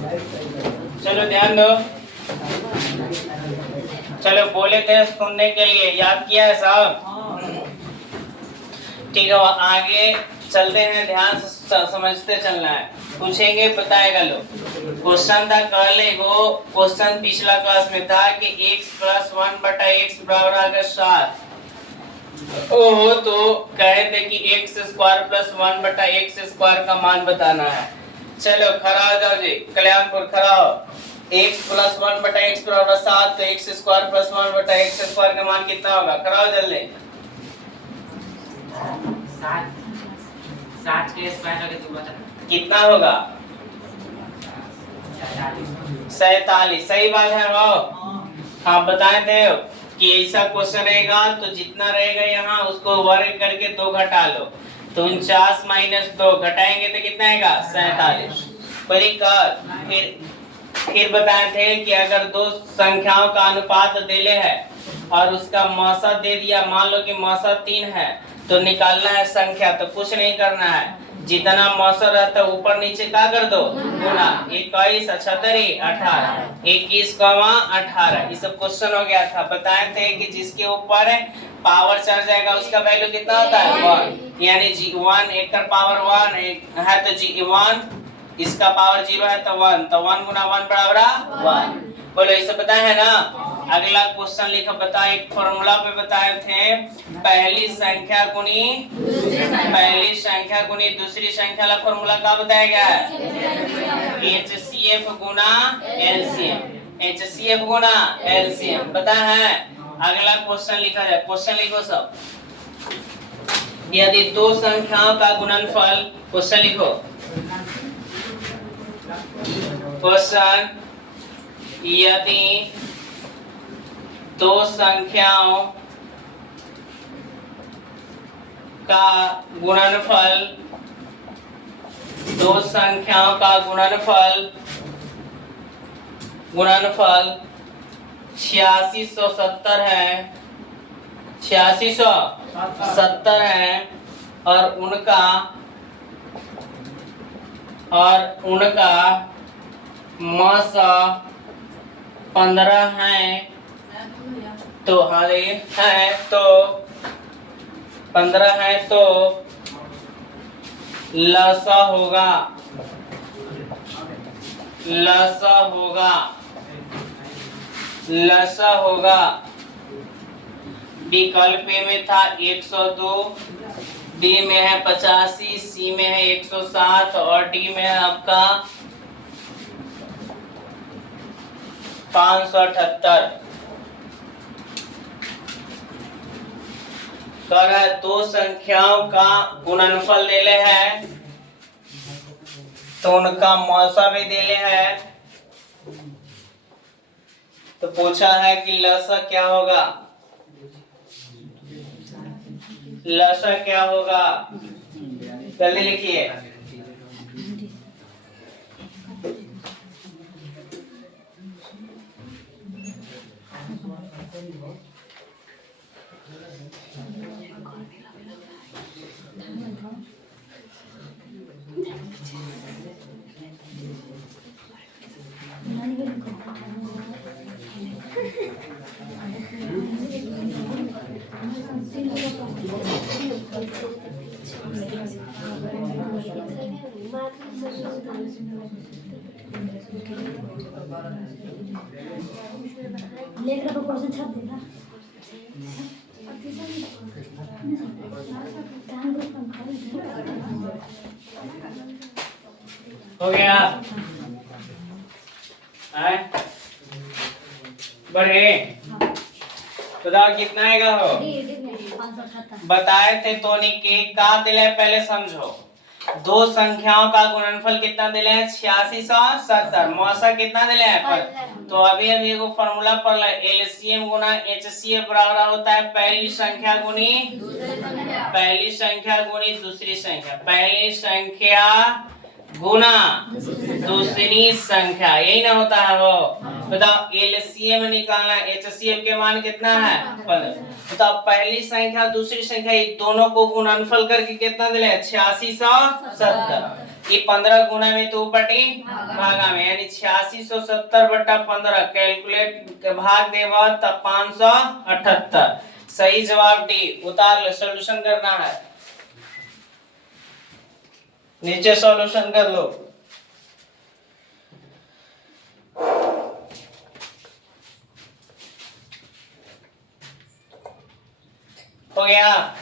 चलो ध्यान दो, चलो बोले थे सुनने के लिए, याद किया है साहब? ठीक है, आगे चलते हैं, ध्यान से समझते चलना है। पूछेंगे बताएगा लोग। क्वेश्चन था कल, एगो क्वेश्चन पिछला क्लास में था कि x + 1/x बराबर आ गया 7। ओहो, तो कहे थे कि x² + 1/x² का मान बताना है। चलो खड़ा हो जाओ जी, कल्याणपुर खड़ा हो। x + 1/x बराबर 7, तो x² + 1/x² का मान कितना होगा? खड़ा हो जल्दी। 7 के स्क्वायर करके तू बता कितना होगा? 47। सही बात है वो। हाँ बताए थे कि ऐसा क्वेश्चन रहेगा तो जितना रहेगा यहाँ उसको वर्ग करके 2 घटा लो, तो 49 - 2 घटाएंगे तो कितना आएगा? 47। कोई दिक्कत? फिर बताए थे कि अगर दो संख्याओं का अनुपात दिले है और उसका मौसा दे दिया, मान लो कि मौसा 3 है, तो निकालना है संख्या, तो कुछ नहीं करना है, जितना मौसा रहता है ऊपर नीचे क्या कर दो? गुना। 21 × 18 18, 21, 18। ये सब क्वेश्चन हो गया था। बताए थे कि जिसके ऊपर पावर चढ़ जाएगा उसका वैल्यू कितना होता है? 1। यानी G1 एक का पावर 1 है तो G1, इसका पावर 0 है तो 1, तो 1 × 1 बराबर 1। बोलो, ये सब बताया है ना? अगला क्वेश्चन लिखो, बताओ। एक फॉर्मूला पे बताए थे, पहली संख्या गुनी दूसरी संख्या का फॉर्मूला क्या बताया गया है? HCF गुना LCM। HCF गुना LCM पता है? अगला क्वेश्चन लिखा जाए। क्वेश्चन लिखो सब। यदि दो संख्याओं का गुणनफल, क्वेश्चन लिखो। क्वेश्चन, यदि दो संख्याओं का गुणनफल 8670 है, 8670 है, और उनका मौसा 15 है, तो हाले है तो 15 है तो लसा होगा। विकल्प ए में था 102, बी में है 85, सी में है 107 और डी में है आपका 578। कर दो संख्याओं का गुणनफल देले है तो उनका मौसा भी देले है, तो पूछा है कि लसा क्या होगा? लसा क्या होगा? जल्दी लिखिए। हो गया? बढ़े बताओ कितना आएगा? हो बताए थे तो के का दिले, पहले समझो। दो संख्याओं का गुणनफल कितना दिले हैं? 8670। मौसा कितना दिले हैं? तो अभी एगो फॉर्मूला पढ़ ले, LCM गुना HCF बराबर होता है पहली संख्या गुनी दूसरी संख्या, पहली संख्या गुना दूसरी संख्या, यही ना होता है वो। बताओ LCM निकालना, HCF के मान कितना है? 15। तो पहली संख्या दूसरी संख्या ये दोनों को गुणनफल करके कितना दिले? 8670। ये 15 गुना में 2 बटे भागा में, यानी 8670/15 कैलकुलेट भाग देवा तब 578। सही जवाब डी। उतार लो, सॉल्यूशन करना है, नीचे सॉल्यूशन कर लो। हो गया?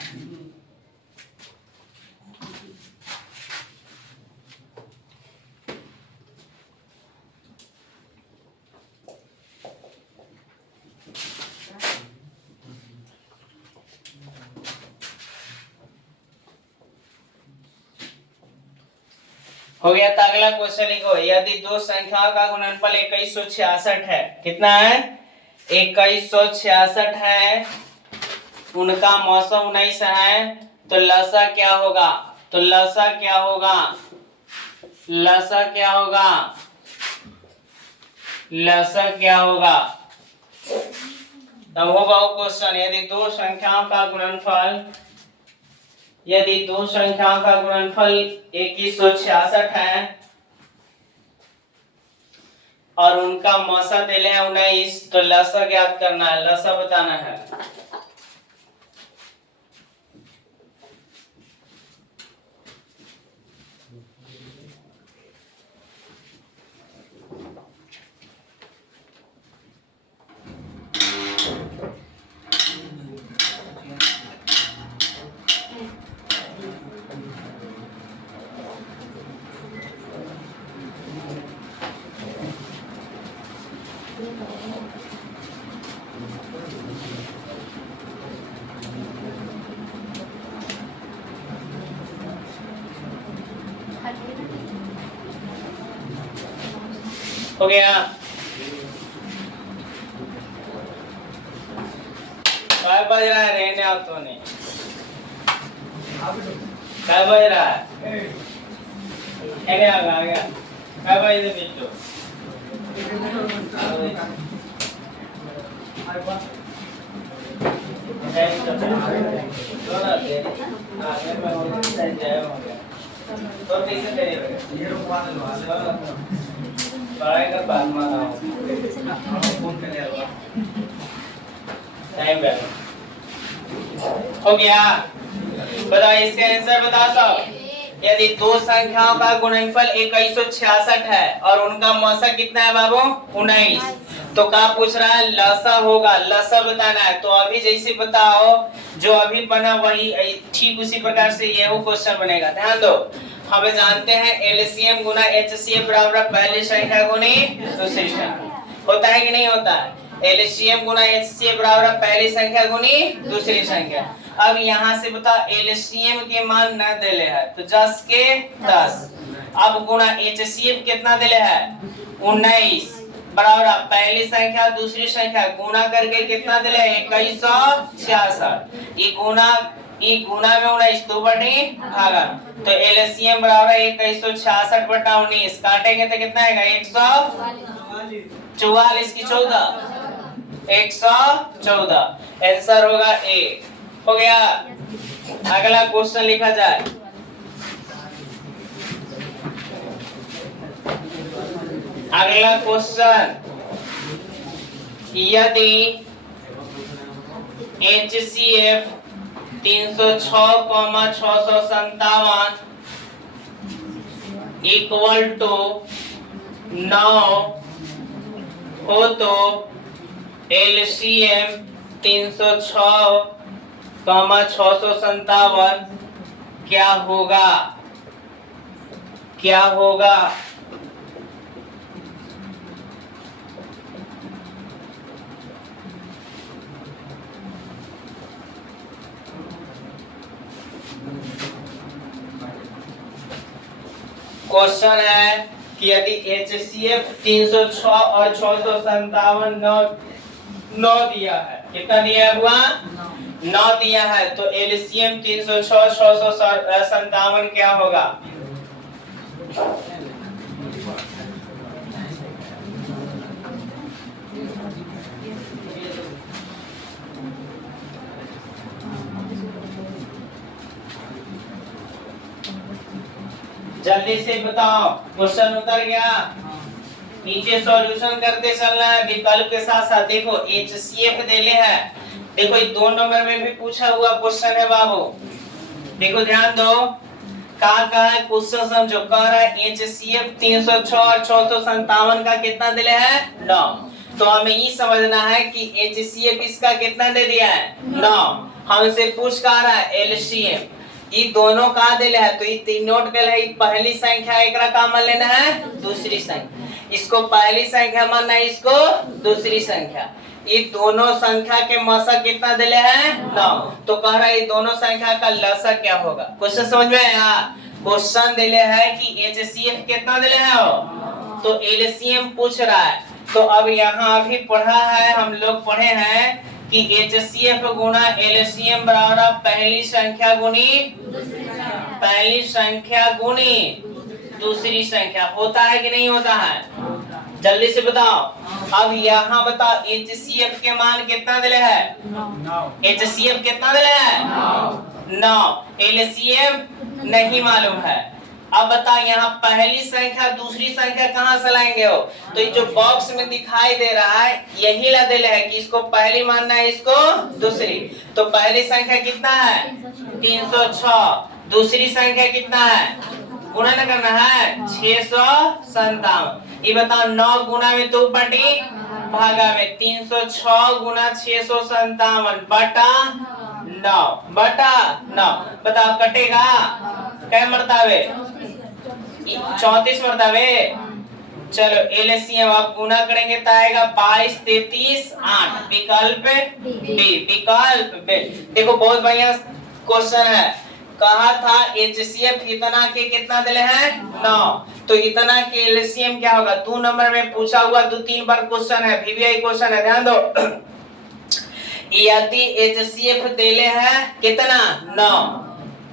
हो गया। तो अगला क्वेश्चन लिखो, यदि दो संख्याओं का गुणनफल 2166 है, कितना है? 2166 है, उनका मौसम 19 है, तो लसा क्या होगा? तो लसा क्या होगा? लसा क्या होगा? लसा क्या होगा? तब होगा क्वेश्चन, यदि दो संख्याओं का गुणनफल, यदि दो संख्याओं का गुणनफल 2166 है और उनका मौसा दिले है 19, तो लसा ज्ञात करना है, लसा बताना है। हो गया? क्या बज रहा है? रहने आओ तो नहीं, क्या बज रहा है? आ गया क्या बज रहे बिट्टू? तो कैसे करिएगा? पढ़ाई का बाद में टाइम हो गया। बताओ इसका आंसर बता सब। यदि दो संख्याओं का गुणनफल 2166 है और उनका मौसा कितना है बाबू? 19, तो क्या पूछ रहा है? लसा होगा, लसा बताना है। तो अभी जैसे बताओ जो अभी बना वही ठीक उसी प्रकार से ये वो क्वेश्चन बनेगा। ध्यान दो, हमें जानते हैं एलसीएम गुना एचसीएफ बराबर पहली संख्या गुनी दूसरी संख्या। होता है कि नहीं होता है? एलसीएम गुना एचसीएफ बराबर पहली संख्या गुनी दूसरी संख्या। अब यहाँ से बता एलसीएम के मान न देले है तो 10 के 10। अब गुना एचसीएफ कितना देले है? 19 बराबर पहली संख्या दूसरी संख्या गुना करके कितना देले? 2166। ये गुना में 19 2 बटे भागा, तो एलसीएम बराबर 2166/19। काटेंगे तो कितना आएगा? 144 की 14, 114। आंसर होगा ए। हो गया? अगला क्वेश्चन लिखा जाए। अगला क्वेश्चन, यदि HCF 306,657 इक्वल टू 9 हो तो LCM 306,657 क्या होगा? क्या होगा? क्वेश्चन है कि यदि HCF 306 और 657 9 दिया है, कितना दिया हुआ? 9 दिया है, तो एलसीएम 306 657 क्या होगा? जल्दी से बताओ, क्वेश्चन उतर गया। नीचे सॉल्यूशन करते चलना है विकल्प के साथ साथ। देखो HCF देले है, देखो ये 2 नंबर में भी पूछा हुआ क्वेश्चन है बाबू। देखो ध्यान दो, कहा है क्वेश्चन समझो। कह रहा है HCF 306 और 657 का कितना दिले है 9। तो हमें ये समझना है कि HCF इसका कितना दे दिया है 9। हमसे पूछ कह रहा है LCM, ये दोनों का दिले है, तो ये तीन नोट कर है। पहली संख्या एकरा का मान लेना है दूसरी संख्या, इसको पहली संख्या मानना है, इसको दूसरी संख्या। ये दोनों संख्या के मसा कितना दिले है 9। तो कह रहा है ये दोनों संख्या का लसा क्या होगा। क्वेश्चन समझ में आया। क्वेश्चन दिले है कि HCF कितना दिले है तो LCM पूछ रहा है। तो अब यहाँ अभी पढ़ा है, हम लोग पढ़े हैं कि HCF गुना LCM बराबर पहली संख्या गुनी पहली संख्या गुनी दूसरी संख्या। होता है कि नहीं होता है, जल्दी से बताओ। अब यहाँ बताओ HCF के मान कितना दिले है 9। HCF कितना दिले है 9। LCM नहीं मालूम है। अब बताओ यहाँ पहली संख्या दूसरी संख्या कहाँ से लाएंगे हो। तो ये जो बॉक्स में दिखाई दे रहा है यही ला दिले है कि इसको पहली मानना है, इसको दूसरी। तो पहली संख्या कितना है 306, दूसरी संख्या कितना है गुणा न करना है 657। ये बताओ 9 गुना में 2 पटी भागा में 306 गुना 657 बटा 9 बटा 9। बताओ कटेगा क्या मरतावे 34 मरतावे। चलो LCM आप गुना करेंगे तो आएगा 22 33 8। विकल्प डी, विकल्प बी। देखो बहुत बढ़िया क्वेश्चन है। कहा था HCF इतना के कितना दिले हैं 9, तो इतना के LCM क्या होगा। 2 नंबर में पूछा हुआ 2-3 बार क्वेश्चन है, VVI क्वेश्चन है, ध्यान दो। यदि HCF दिले है कितना 9,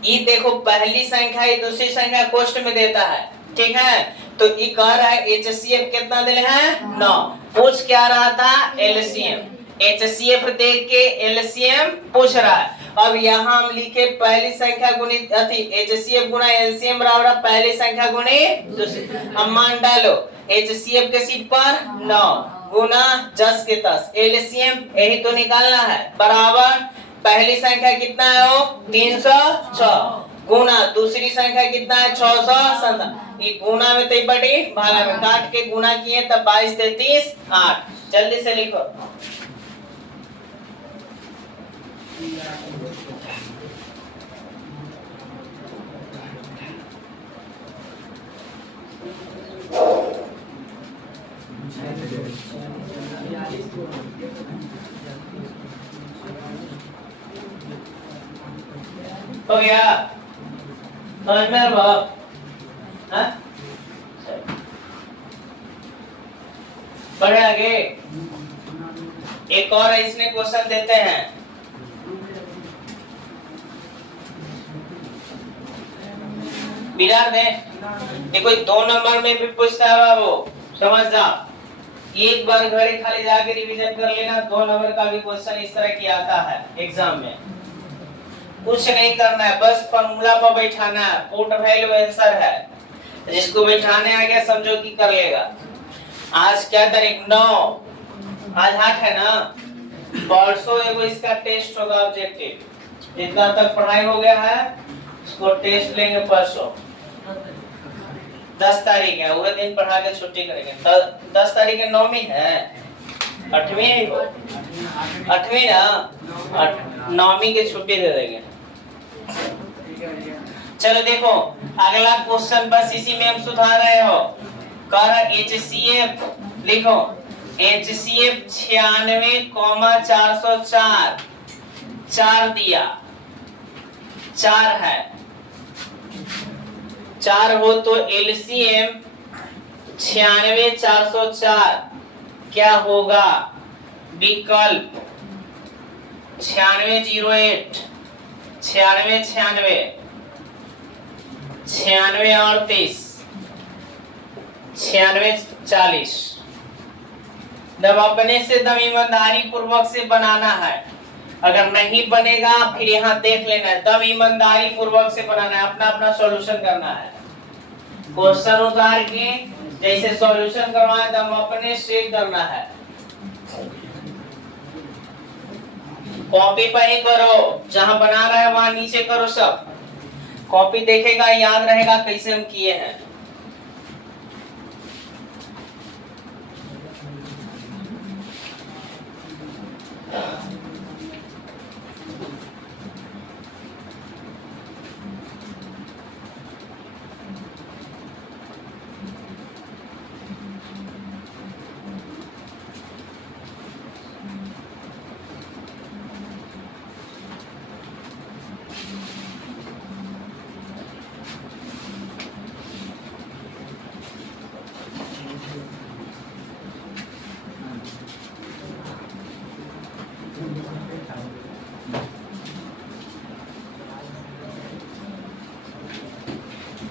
ये देखो पहली संख्या ये दूसरी संख्या कोष्ट में देता है, ठीक है। तो ये कह रहा है HCF कितना दिले हैं 9। पूछ क्या रहा था LCM, HCF देख के LCM पूछ रहा है। अब यहाँ हम लिखे पहली संख्या गुनी HCF गुना LCM बराबर पहली संख्या गुनी दूसरी। अब मान डालो HCF के सीट पर 9 गुना 10 के 10, LCM यही तो निकालना है बराबर पहली संख्या कितना है वो 306 गुना दूसरी संख्या कितना है 657। ये गुना में तो बड़ी भागा में काट के गुना किए तब 22 33 8। जल्दी से लिखो। हो गया समझ में बढ़े आगे। एक और इसमें क्वेश्चन देते हैं। बिगाड़ दे। देखो 2 नंबर में भी पूछता है बाबू, समझ जा। एक बार घरे खाली जाके रिवीजन कर लेना। 2 नंबर का भी क्वेश्चन इस तरह की आता है एग्जाम में। कुछ नहीं करना है, बस फॉर्मूला पर बैठाना है। पुट वैल्यू आंसर है, जिसको बैठाने आ गया समझो कि कर लेगा। आज क्या तारीख 9, आज 8 है ना। परसों एगो इसका टेस्ट होगा ऑब्जेक्टिव। जितना तक पढ़ाई हो गया है उसको टेस्ट लेंगे परसों 10 तारीख है। वही दिन पढ़ा के छुट्टी करेंगे। 10 तारीख है 9वीं है 8वीं है 8वीं ना 9वीं की छुट्टी दे देंगे। चलो देखो अगला क्वेश्चन बस इसी में हम सुधार रहे हो। कह रहा HCF लिखो HCF 96,404 4 दिया 4 है 4 हो तो LCM 96,404 क्या होगा। विकल्प 9608 96 96 38 96 40। जब अपने से दम ईमानदारी पूर्वक से बनाना है। अगर नहीं बनेगा फिर यहाँ देख लेना है। दम ईमानदारी पूर्वक से बनाना है, अपना अपना सॉल्यूशन करना है। क्वेश्चन उतार के जैसे सॉल्यूशन करवाए तो हम अपने से करना है। कॉपी पर ही करो, जहां बना रहा है वहां नीचे करो सब। कॉपी देखेगा याद रहेगा कैसे हम किए हैं।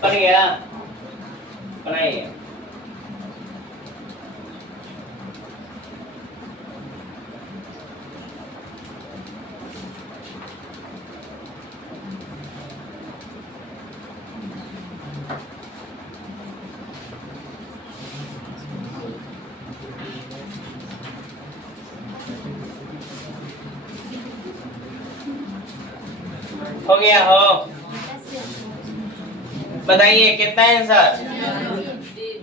बन गया, बनाइए। हो गया हो, बताइए कितना है आंसर?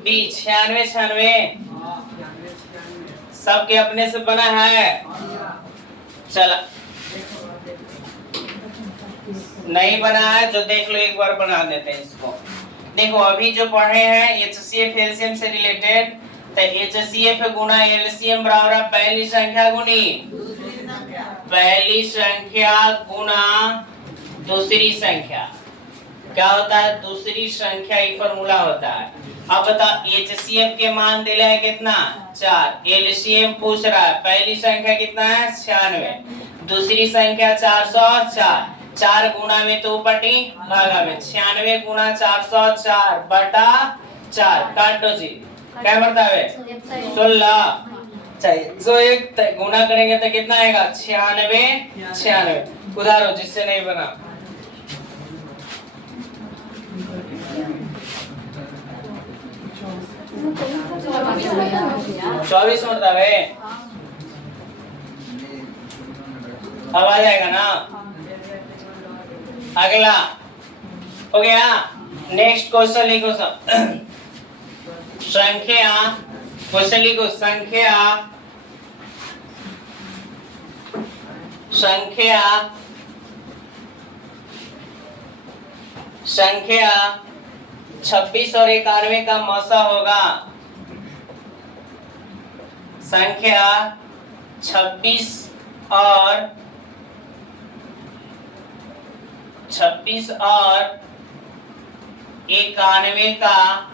96 सबके अपने से बना है। चला नहीं बना है जो देख लो, एक बार बना देते हैं इसको। देखो अभी जो पढ़े हैं एचसीएफ एलसीएम से रिलेटेड, तो एचसीएफ गुना एलसीएम बराबर पहली संख्या गुनी पहली संख्या गुना दूसरी संख्या। क्या होता है? दूसरी संख्या ही फॉर्मूला होता है। अब बताओ एचसीएफ के मान दिले है कितना? 4। एलसीएम पूछ रहा है, पहली संख्या कितना है? 96, दूसरी संख्या 404। 4 गुना में तो ऊपटी भागा में 96 गुना 404 बटा 4 काट दो जी, क्या बढ़ता है? 16 चाहिए। जो एक गुना करेंगे तो कितना आएगा? 96 उधारो जिससे नहीं बना। चौबीस मतलब है, अब आ जाएगा ना। अगला हो गया। नेक्स्ट क्वेश्चन लिखो सब। संख्या, क्वेश्चन लिखो संख्या 26 और 91 का मौसा होगा। संख्या 26 और 91 का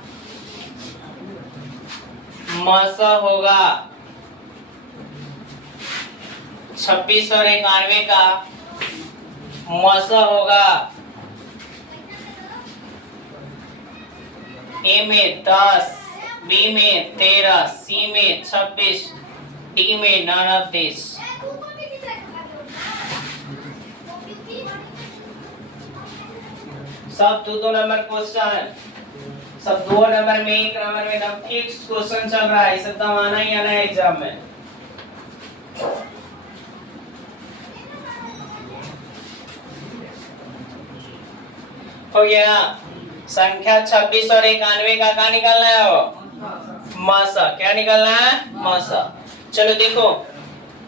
मौसा होगा। 26 और 91 का मौसा होगा। ए में 10, बी में 13, सी में 26, डी में none of this। सब 2 नंबर क्वेश्चन, सब 2 नंबर में, 1 नंबर में एकदम फिक्स क्वेश्चन चल रहा है। सब आना ही आना है एग्जाम में। हो गया। संख्या 26 और 91 का क्या निकालना है? वो मौसा। क्या निकालना है? मौसा। चलो देखो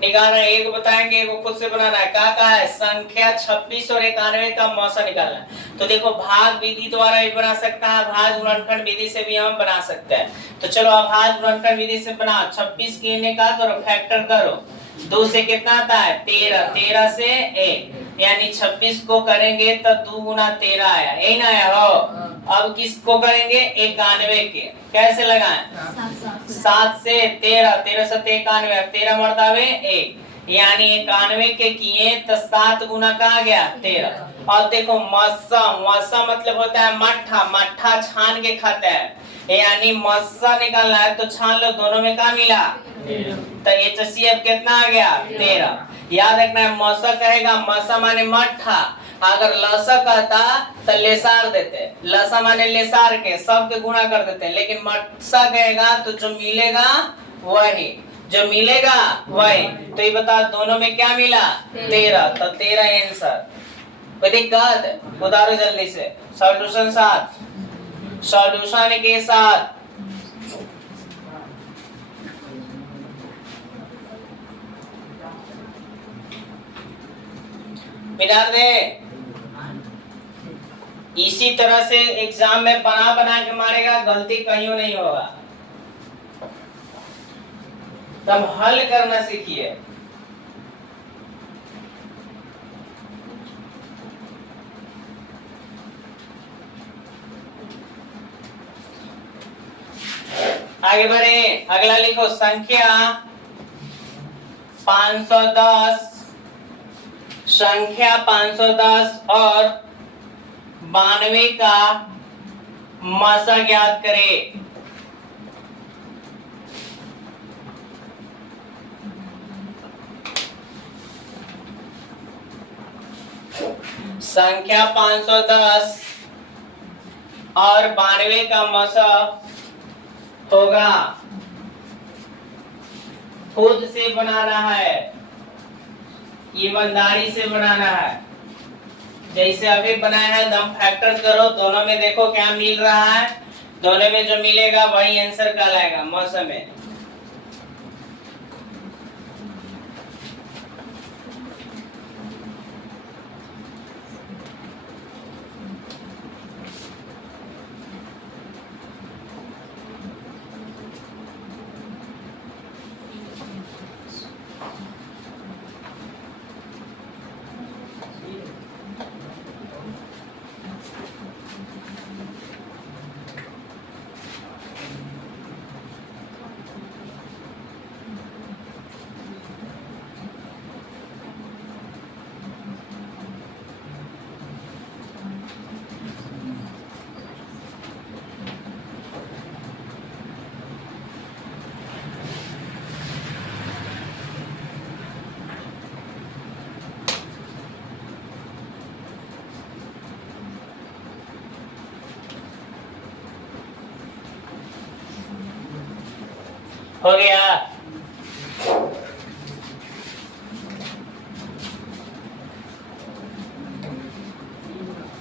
निकालना है, एक बताएंगे एक खुद से बनाना है। क्या कहा है? संख्या 26 और 91 का मौसा निकालना है। तो देखो भाग विधि द्वारा भी बना सकता है, भाज गुणनखंड विधि से भी हम बना सकते हैं। तो चलो अब भाज गुणनखंड विधि से बना। 26 के इन्हें क्या करो? फैक्टर करो। 2 से कितना आता है? 13, 13 से 1, यानी 26 को करेंगे तो 2 गुना 13 आया, यही ना आया हो। अब किसको करेंगे? 91 के। कैसे लगाएं? 7 से 13, 13 से 91, 13 मर्तावे 1, यानी 91 के किए तो 7 गुना कहा गया? 13। और देखो मस्सा, मस्सा मतलब होता है मट्ठा, मट्ठा छान के खाता है, यानी मस्सा निकालना है तो छान लो। दोनों में क्या मिला? तो एचसीएफ कितना आ गया? 13। याद रखना है मौसा कहेगा, मौसा माने मट्ठा, अगर लसा कहता तो लेसार देते, लसा माने लेसार के सब के गुणा कर देते, लेकिन मटसा कहेगा तो जो मिलेगा वही, जो मिलेगा वही। तो ये बता दोनों में क्या मिला 13, तो 13 आंसर। कोई दिक्कत? उतारो जल्दी से सॉल्यूशन साथ, सॉल्यूशन के साथ। मिला दे। इसी तरह से एग्जाम में बना बना के मारेगा, गलती कहीं नहीं होगा। तब हल करना सीखिए। आगे बढ़े, अगला लिखो संख्या 510, संख्या 510 और 92 का मासा ज्ञात करें। संख्या 510 और 92 का मासा होगा, खुद से बनाना है, ईमानदारी से बनाना है। जैसे अभी बनाया है दम फैक्टर करो, दोनों में देखो क्या मिल रहा है, दोनों में जो मिलेगा वही आंसर कहलाएगा मौसम में। हो गया?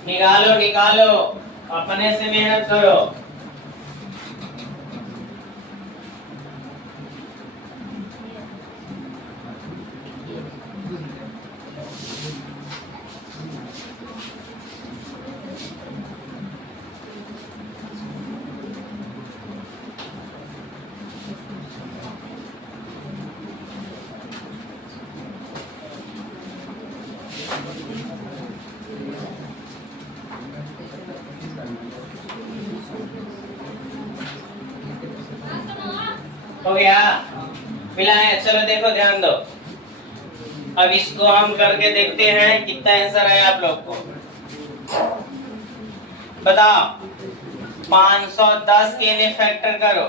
निकालो निकालो, अपने से मेहनत करो। हो गया? मिला है? चलो देखो ध्यान दो, अब इसको हम करके देखते हैं कितना आंसर आया आप लोग को। बताओ 510 के लिए फैक्टर करो,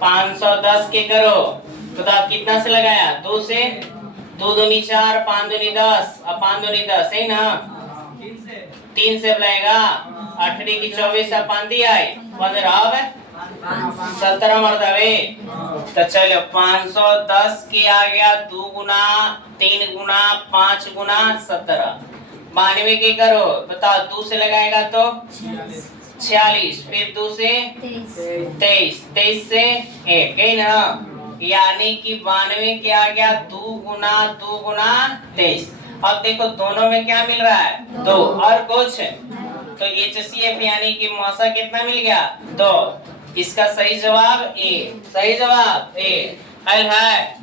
510 के करो तो आप कितना से लगाया 2 से, 2 दूनी 4, 5 दूनी 10 और 5 दूनी 10 है ना, 3 से लगाएगा 8 की 24 और 5 दी आई 15 17 मरतबे। तो चलो 510 के आ गया 2 गुना 3 गुना 5 गुना 17। 92 के करो, बताओ 2 से लगाएगा तो 46, फिर 2 से 23, 23 से 1 है ना, यानी कि 92 के आ गया 2 गुना 23। अब देखो दोनों में क्या मिल रहा है 2 और कुछ, तो HCF यानी कि मौसा कितना मिल गया 2। इसका सही जवाब ए, सही जवाब ए। हल है?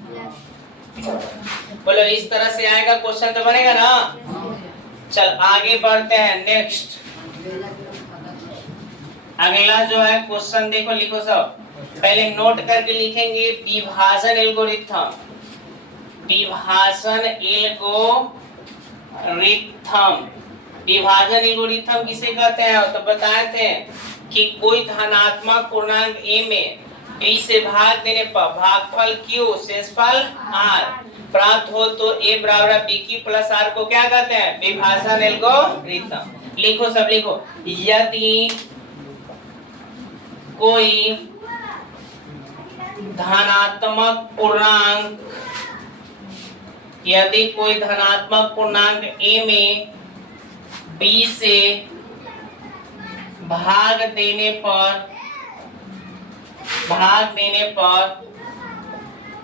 बोलो इस तरह से आएगा क्वेश्चन तो बनेगा ना। चल आगे बढ़ते हैं, नेक्स्ट अगला जो है क्वेश्चन देखो, लिखो सब, पहले नोट करके लिखेंगे विभाजन एल्गोरिथम। विभाजन एल्गोरिथम, विभाजन एल्गोरिथम किसे कहते हैं? तो बताए थे कि कोई धनात्मक पूर्णांक a में बी से भाग देने पर भागफल क्यू शेषफल आर प्राप्त हो तो ए बराबर बी क्यू प्लस आर को क्या कहते हैं? विभाजन एल्गोरिथम। लिखो सब लिखो। यदि कोई धनात्मक पूर्णांक ए में बी से भाग देने पर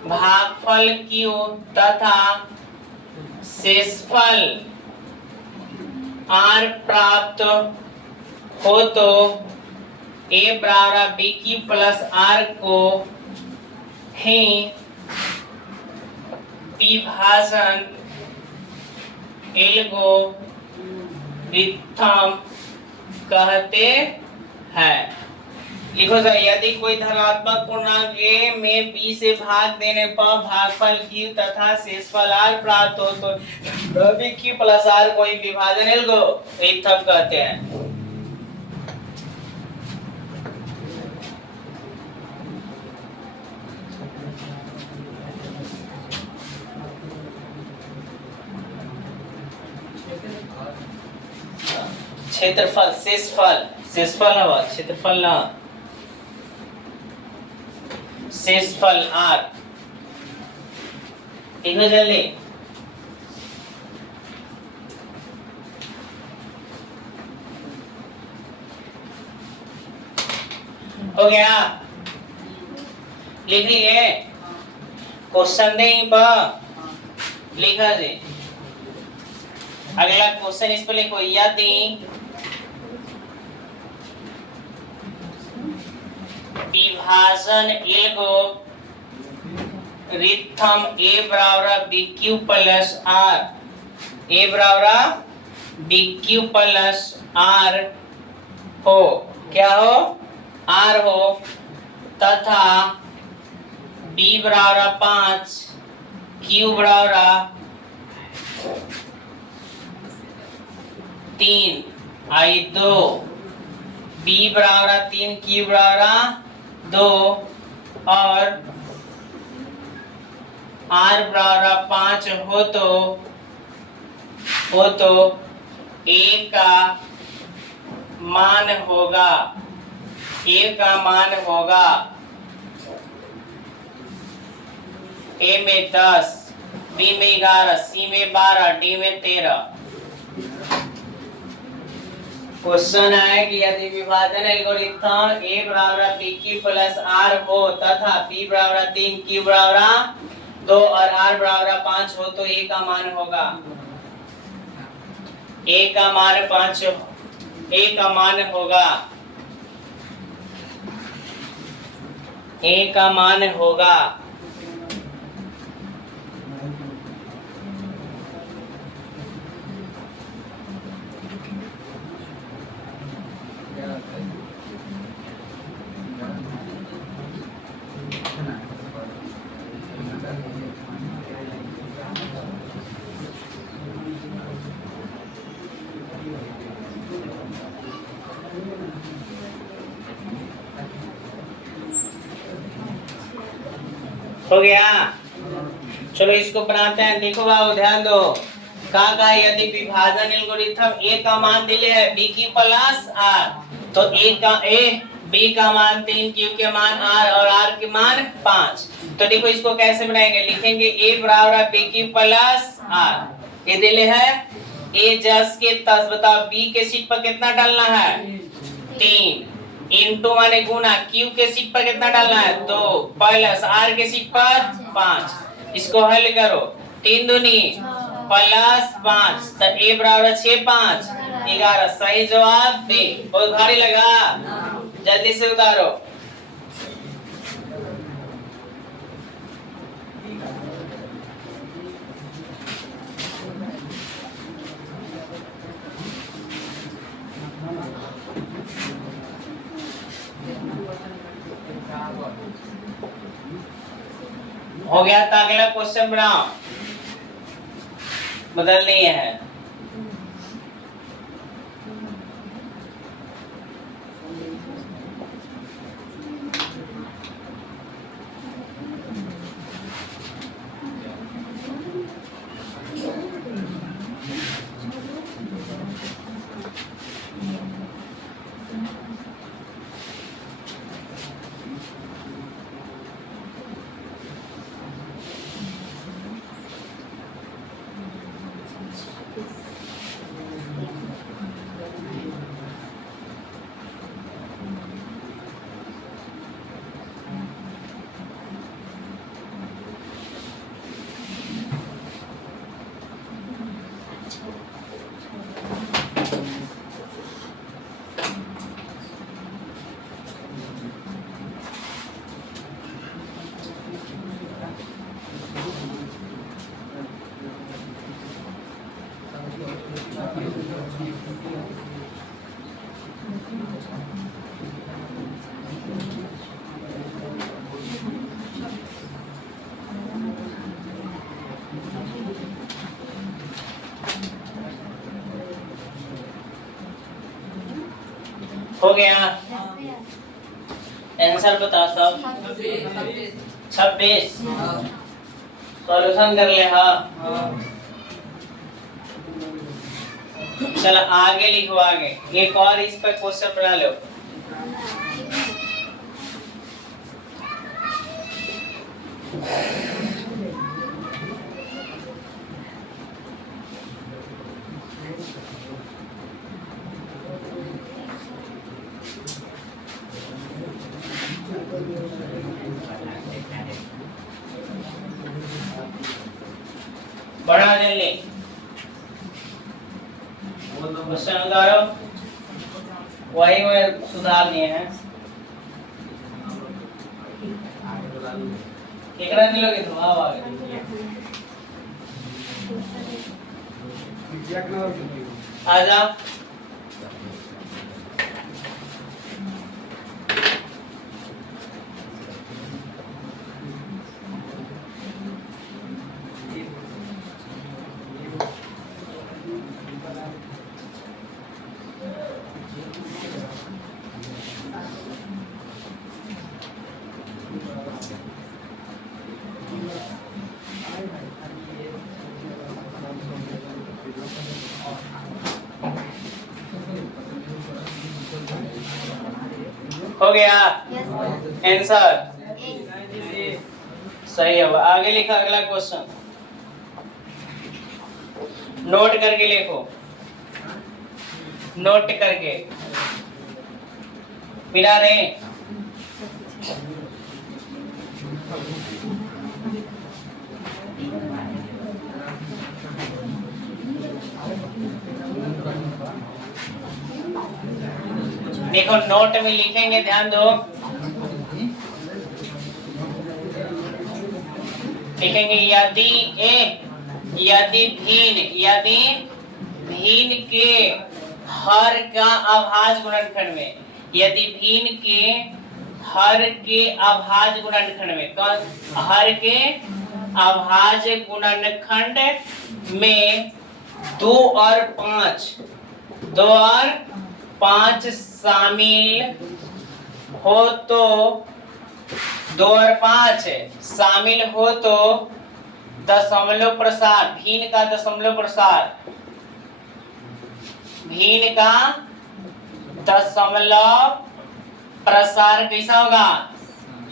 भागफल क्यू तथा शेषफल आर प्राप्त हो तो ए बराबर बी क्यू प्लस आर को ही विभाजन एल्गोरिथम कहते हैं। लिखो सर, यदि कोई धनात्मक पूर्णांक ए में बी से भाग देने पर भागफल क्यू तथा शेषफल आर प्राप्त हो तो बी क्यू प्लस आर को ही विभाजन एल्गोरिथम कहते हैं। क्षेत्रफल शेषफल हवा क्षेत्रफल ना शेषफल आर ठीक हो जल्दी। हो गया? लिख लिए? क्वेश्चन देंगे पर लिखा जी। अगला क्वेश्चन इस पर लिखो। यदि विभाजन एल्गोरिथम ए बराबर बी क्यू प्लस आर हो, क्या हो? आर हो तथा बी बराबर 5 क्यू बराबर 3 आई 2 बी बराबर 3 क्यू बराबर 2 और आर बराबर 5 हो तो ए का मान होगा ए में 10 बी में 11 सी में 12 डी में 13। क्वेश्चन है कि यदि विभाजन एल्गोरिथम ए बराबर बी क्यू प्लस आर हो तथा बी बराबर 3 क्यू बराबर 2 और आर बराबर 5 हो तो ए का मान होगा। ए का मान 5 ए का मान होगा ए का मान होगा हो गया? चलो इसको बनाते हैं। देखो बाबू ध्यान दो। कहा यदि विभाजन एल्गोरिथम ए का मान दिले है बी की प्लस आर तो ए बी का मान 3 क्यू के मान आर और आर के मान 5। तो देखो इसको कैसे बनाएंगे? लिखेंगे ए बराबर बी की प्लस आर। ये दिले है ए जस के तस। बताओ बी के सीट पर कितना डालना है? 3 इनटू माने गुना क्यू के सीट पर कितना डालना है? 2 प्लस आर के सीट पर 5। इसको हल करो। 3 दूनी प्लस 5 तो ए बराबर 6 5 11। सही जवाब बी। बहुत भारी लगा? जल्दी से उतारो। हो गया? तो अगला क्वेश्चन बनाओ। बदल नहीं है। हो गया। आंसर बता सब। 26। सॉल्यूशन कर ले। हाँ चल आगे लिखो। आगे एक और इस पर क्वेश्चन बना लो। बड़ा जल्दी क्वेश्चन उतारो। वही में सुधार दिए हैं। केकरा नहीं लगे तो आओ आगे। आ जाओ। हो गया आंसर। सही है। आगे लिखा अगला क्वेश्चन। नोट करके लिखो। नोट करके बिना रे। देखो नोट में लिखेंगे, ध्यान दो। लिखेंगे यदि भिन्न के हर का अभाज्य गुणनखंड में, यदि भिन्न के हर के अभाज्य गुणनखंड में, हर के अभाज्य गुणनखंड में 2 और 5 शामिल हो तो 2 और 5 शामिल हो तो दशमलव प्रसार, भिन्न का दशमलव प्रसार, भिन्न का दशमलव प्रसार कैसा होगा?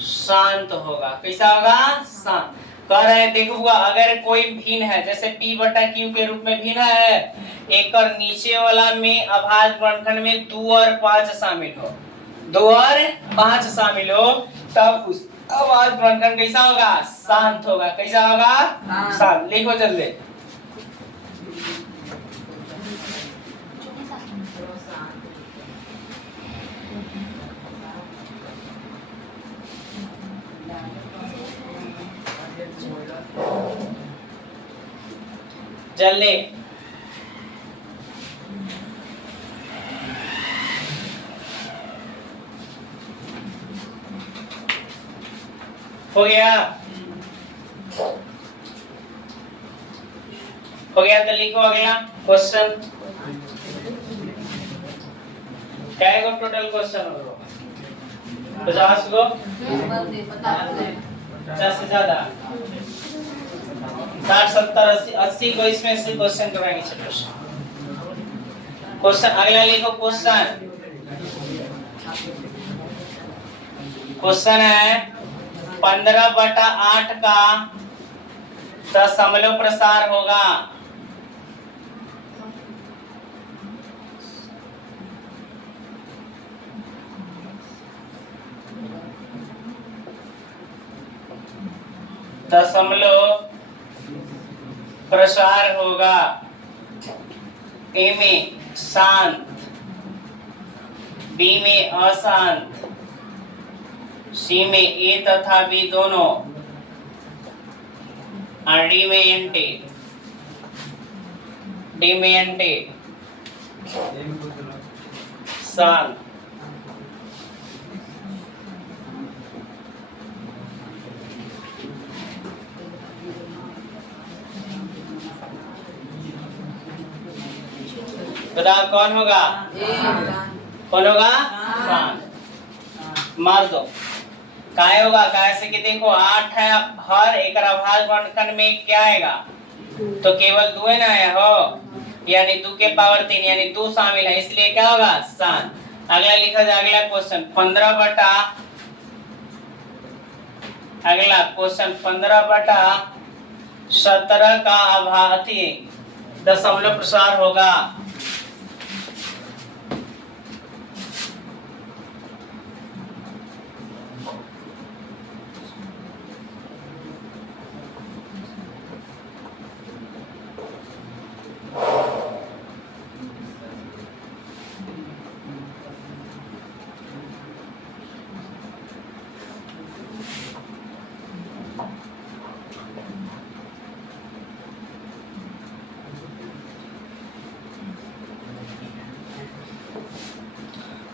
शांत होगा। कैसा होगा? शांत। कह रहे हैं देखो अगर कोई भिन्न है, जैसे P बटा Q के रूप में भिन्न है, एक और नीचे वाला में अभाज्य गुणनखंड में 2 और 5 शामिल हो, 2 और 5 शामिल हो, तब उस अभाज्य गुणनखंड कैसा होगा? शांत होगा। कैसा होगा? शांत। लिखो जल्दी। जल्दी। हो गया? हो गया तो लिखो अगला क्वेश्चन। क्या है टोटल क्वेश्चन? 50 गो, 50 से ज्यादा, 60 70 80 को इसमें से क्वेश्चन करवाएंगे। चलो क्वेश्चन अगला लिखो। क्वेश्चन है 15/8 का दशमलव प्रसार होगा। दशमलव प्रसार होगा। ए में शांत, बी में अशांत, सी में ए तथा बी दोनों, और डी में एंटी, शांत। बताओ कौन होगा? कौन होगा? मार दो। काय होगा, काय से कि देखो 8 है, हर एक भाग वर्णखंड में क्या आएगा, तो केवल 2 है ना है हो, यानी 2 के पावर 3 यानी 2 शामिल है, इसलिए क्या होगा 7। अगला लिखा जाए, अगला क्वेश्चन 15/17 का आभासी दशमलव प्रसार होगा।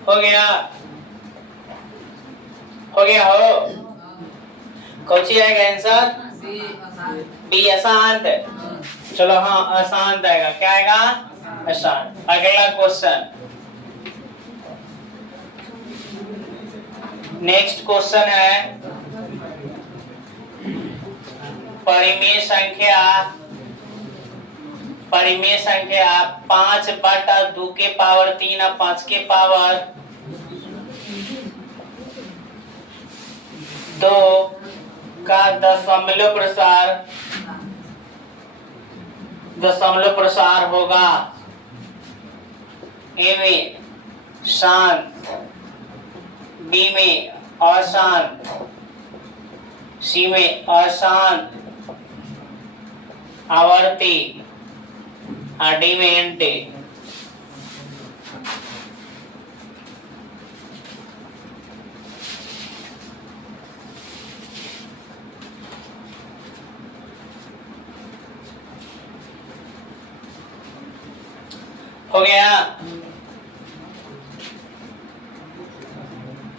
हो गया, हो गया हो, कौन सी आएगा आंसर, बी अशांत। चलो हाँ अशांत आएगा, क्या आएगा अशांत। अगला क्वेश्चन, नेक्स्ट क्वेश्चन है परिमेय संख्या 5/2 के पावर 3 और 5 के पावर 2 का दशमलव प्रसार होगा। ए में शांत, बी में अशांत, सी में अशांत आवर्ती और डी में एंटी। हो गया।